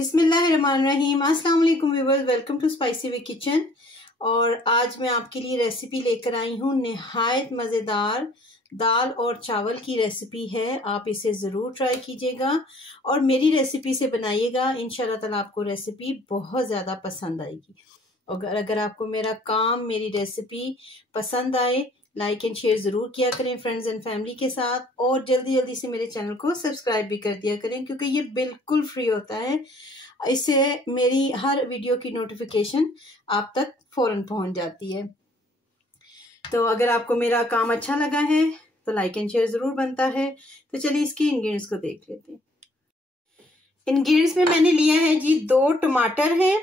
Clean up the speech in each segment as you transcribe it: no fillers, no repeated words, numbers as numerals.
बिस्मिल्लाहिर्रहमानिर्रहीम। अस्सलाम वालेकुम viewers, welcome to Spicy Way Kitchen. और आज मैं आपके लिए रेसिपी लेकर आई हूँ। निहायत मज़ेदार दाल और चावल की रेसिपी है। आप इसे ज़रूर ट्राई कीजिएगा और मेरी रेसिपी से बनाइएगा। इंशाल्लाह ताला आपको रेसिपी बहुत ज़्यादा पसंद आएगी। अगर आपको मेरा काम, मेरी रेसिपी पसंद आए, लाइक एंड शेयर ज़रूर किया करें फ्रेंड्स एंड फैमिली के साथ, और जल्दी जल्दी से मेरे चैनल को सब्सक्राइब भी कर दिया करें क्योंकि ये बिल्कुल फ्री होता है। इससे मेरी हर वीडियो की नोटिफिकेशन आप तक फौरन पहुंच जाती है। तो अगर आपको मेरा काम अच्छा लगा है तो लाइक एंड शेयर ज़रूर बनता है। तो चलिए इसकी इंग्रेडिएंट्स को देख लेते हैं। इंग्रेडिएंट्स में मैंने लिया है जी 2 टमाटर हैं,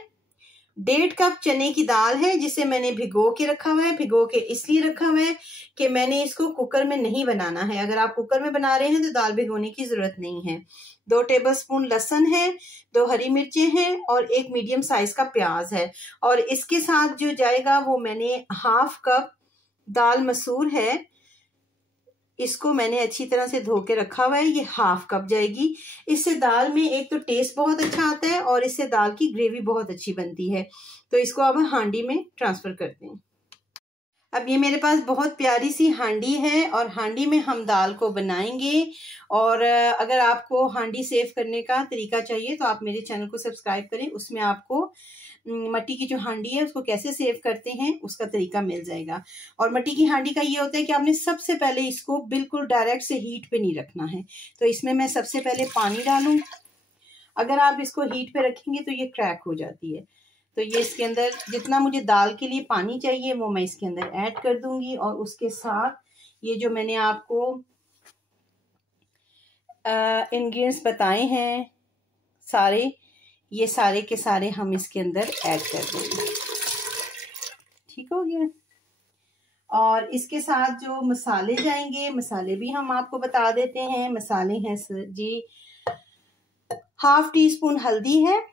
1.5 कप चने की दाल है जिसे मैंने भिगो के रखा हुआ है। भिगो के इसलिए रखा हुआ है कि मैंने इसको कुकर में नहीं बनाना है। अगर आप कुकर में बना रहे हैं तो दाल भिगोने की जरूरत नहीं है। 2 टेबलस्पून लहसुन है, 2 हरी मिर्चें हैं और 1 मीडियम साइज का प्याज है। और इसके साथ जो जाएगा वो मैंने 1/2 कप दाल मसूर है, इसको मैंने अच्छी तरह से धो के रखा हुआ है। ये 1/2 कप जाएगी। इससे दाल में एक तो टेस्ट बहुत अच्छा आता है और इससे दाल की ग्रेवी बहुत अच्छी बनती है। तो इसको अब हांडी में ट्रांसफर करते हैं। अब ये मेरे पास बहुत प्यारी सी हांडी है और हांडी में हम दाल को बनाएंगे। और अगर आपको हांडी सेव करने का तरीका चाहिए तो आप मेरे चैनल को सब्सक्राइब करें। उसमें आपको मट्टी की जो हांडी है उसको कैसे सेव करते हैं उसका तरीका मिल जाएगा। और मट्टी की हांडी का ये होता है कि आपने सबसे पहले इसको बिल्कुल डायरेक्ट से हीट पे नहीं रखना है। तो इसमें मैं सबसे पहले पानी डालूं। अगर आप इसको हीट पे रखेंगे तो ये क्रैक हो जाती है। तो ये इसके अंदर जितना मुझे दाल के लिए पानी चाहिए वो मैं इसके अंदर ऐड कर दूंगी। और उसके साथ ये जो मैंने आपको इंग्रेडिएंट्स बताए हैं सारे, ये सारे के सारे हम इसके अंदर ऐड कर देंगे। ठीक हो गया। और इसके साथ जो मसाले जाएंगे, मसाले भी हम आपको बता देते हैं। मसाले हैं जी 1/2 टीस्पून हल्दी है,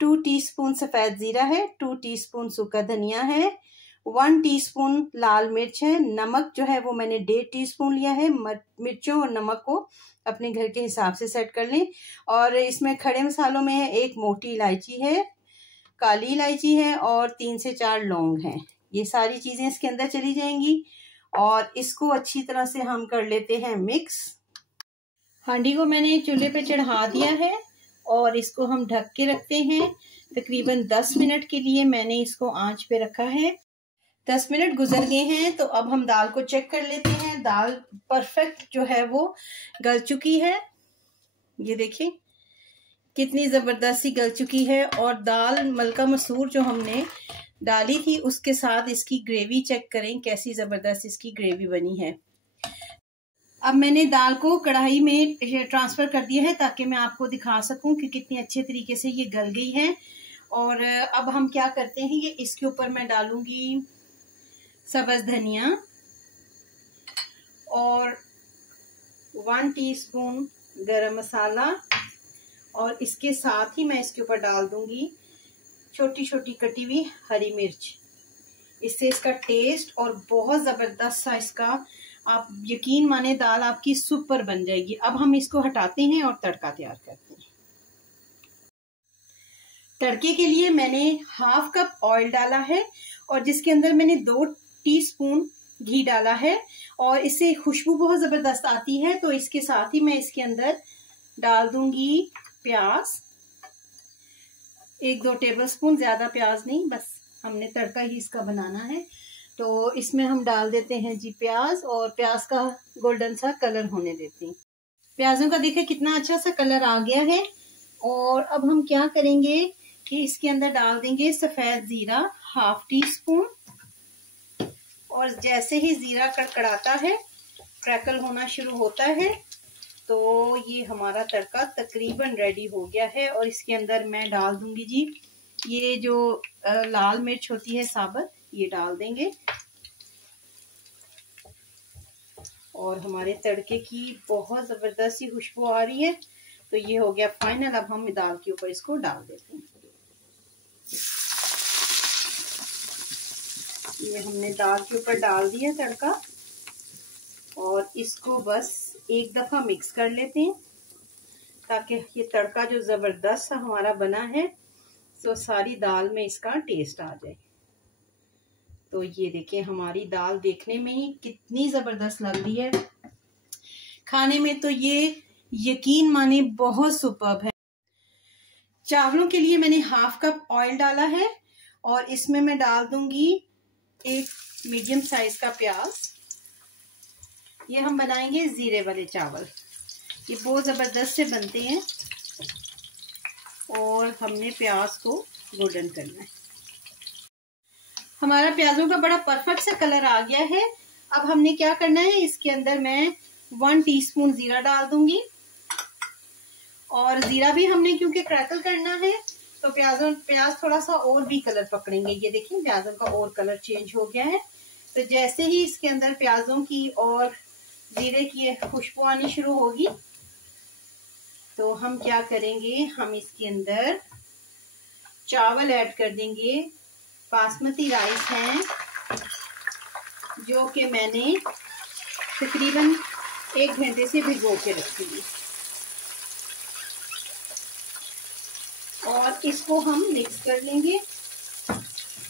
2 टीस्पून सफेद जीरा है, 2 टीस्पून सूखा धनिया है, 1 टीस्पून लाल मिर्च है। नमक जो है वो मैंने 1.5 टीस्पून लिया है। मिर्चों और नमक को अपने घर के हिसाब से सेट कर लें। और इसमें खड़े मसालों में है 1 मोटी इलायची है, काली इलायची है और 3 से 4 लौंग हैं। ये सारी चीजें इसके अंदर चली जाएंगी और इसको अच्छी तरह से हम कर लेते हैं मिक्स। हांडी को मैंने चूल्हे पे चढ़ा दिया है और इसको हम ढक के रखते हैं तकरीबन 10 मिनट के लिए। मैंने इसको आंच पे रखा है। 10 मिनट गुजर गए हैं तो अब हम दाल को चेक कर लेते हैं। दाल परफेक्ट जो है वो गल चुकी है। ये देखिए कितनी जबरदस्त सी गल चुकी है। और दाल मलका मसूर जो हमने डाली थी उसके साथ इसकी ग्रेवी चेक करें कैसी जबरदस्त इसकी ग्रेवी बनी है। अब मैंने दाल को कढ़ाई में ट्रांसफर कर दिया है ताकि मैं आपको दिखा सकूं कि कितनी अच्छे तरीके से ये गल गई है। और अब हम क्या करते हैं, ये इसके ऊपर मैं डालूंगी सब्ज धनिया और 1 टीस्पून गरम मसाला। और इसके साथ ही मैं इसके ऊपर डाल दूंगी छोटी छोटी कटी हुई हरी मिर्च। इससे इसका टेस्ट और बहुत जबरदस्त सा इसका, आप यकीन माने दाल आपकी सुपर बन जाएगी। अब हम इसको हटाते हैं और तड़का तैयार करते हैं। तड़के के लिए मैंने 1/2 कप ऑयल डाला है और जिसके अंदर मैंने 2 टीस्पून घी डाला है और इससे खुशबू बहुत जबरदस्त आती है। तो इसके साथ ही मैं इसके अंदर डाल दूंगी प्याज, 1-2 टेबलस्पून, ज्यादा प्याज नहीं, बस हमने तड़का ही इसका बनाना है। तो इसमें हम डाल देते हैं जी प्याज और प्याज का गोल्डन सा कलर होने देते हैं। प्याजों का देखिए कितना अच्छा सा कलर आ गया है। और अब हम क्या करेंगे कि इसके अंदर डाल देंगे सफेद जीरा 1/2 टीस्पून। और जैसे ही जीरा कड़कड़ाता है, क्रैकल होना शुरू होता है, तो ये हमारा तड़का तकरीबन रेडी हो गया है। और इसके अंदर मैं डाल दूंगी जी ये जो लाल मिर्च होती है साबुत, ये डाल देंगे। और हमारे तड़के की बहुत जबरदस्त सी खुशबू आ रही है। तो ये हो गया फाइनल। अब हम दाल के ऊपर इसको डाल देते हैं। ये हमने दाल के ऊपर डाल दिया तड़का और इसको बस एक दफा मिक्स कर लेते हैं ताकि ये तड़का जो ज़बरदस्त हमारा बना है तो सारी दाल में इसका टेस्ट आ जाए। तो ये देखिए हमारी दाल देखने में ही कितनी ज़बरदस्त लग रही है, खाने में तो ये यकीन माने बहुत सुपर्ब है। चावलों के लिए मैंने हाफ कप ऑयल डाला है और इसमें मैं डाल दूंगी एक मीडियम साइज का प्याज। ये हम बनाएंगे जीरे वाले चावल, ये बहुत ज़बरदस्त से बनते हैं और हमने प्याज को गोल्डन करना है। हमारा प्याजों का बड़ा परफेक्ट सा कलर आ गया है। अब हमने क्या करना है, इसके अंदर मैं 1 टीस्पून जीरा डाल दूंगी और जीरा भी हमने क्योंकि क्रैकल करना है तो प्याज थोड़ा सा और भी कलर पकड़ेंगे। ये देखिए प्याजों का और कलर चेंज हो गया है। तो जैसे ही इसके अंदर प्याजों की और जीरे की खुशबू आनी शुरू होगी तो हम क्या करेंगे, हम इसके अंदर चावल ऐड कर देंगे। बासमती राइस हैं जो कि मैंने तकरीबन 1 घंटे से भिगो के रखी है और इसको हम मिक्स कर लेंगे।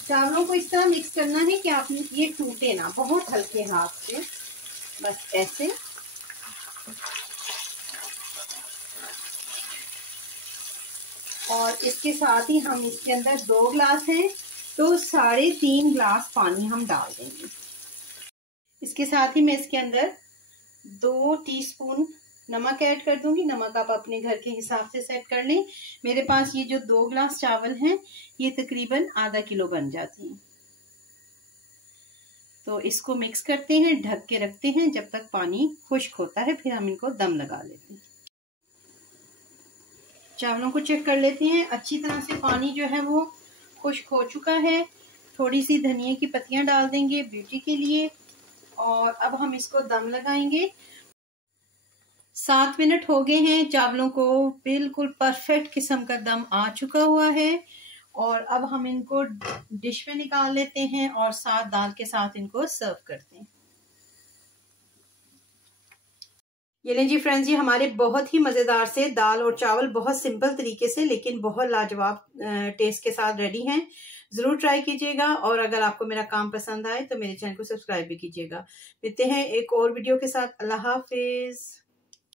चावलों को इस तरह मिक्स करना है कि आप ये टूटे ना, बहुत हल्के हाथ से, बस ऐसे। और इसके साथ ही हम इसके अंदर 2 ग्लास हैं तो 3.5 ग्लास पानी हम डाल देंगे। इसके साथ ही मैं इसके अंदर 2 टीस्पून नमक ऐड कर दूंगी। नमक आप अपने घर के हिसाब से सेट कर लें। मेरे पास ये जो 2 ग्लास चावल हैं ये तकरीबन आधा किलो बन जाती हैं। तो इसको मिक्स करते हैं, ढक के रखते हैं जब तक पानी खुश्क होता है, फिर हम इनको दम लगा लेते हैं। चावलों को चेक कर लेते हैं, अच्छी तरह से पानी जो है वो खुश्क हो चुका है। थोड़ी सी धनिया की पत्तियां डाल देंगे ब्यूटी के लिए और अब हम इसको दम लगाएंगे। 7 मिनट हो गए हैं, चावलों को बिल्कुल परफेक्ट किस्म का दम आ चुका हुआ है और अब हम इनको डिश में निकाल लेते हैं और साथ दाल के साथ इनको सर्व करते हैं। ये लें जी फ्रेंड्स, ये हमारे बहुत ही मज़ेदार से दाल और चावल बहुत सिंपल तरीके से लेकिन बहुत लाजवाब टेस्ट के साथ रेडी हैं। ज़रूर ट्राई कीजिएगा और अगर आपको मेरा काम पसंद आए तो मेरे चैनल को सब्सक्राइब भी कीजिएगा। मिलते हैं एक और वीडियो के साथ। अल्लाह हाफिज़।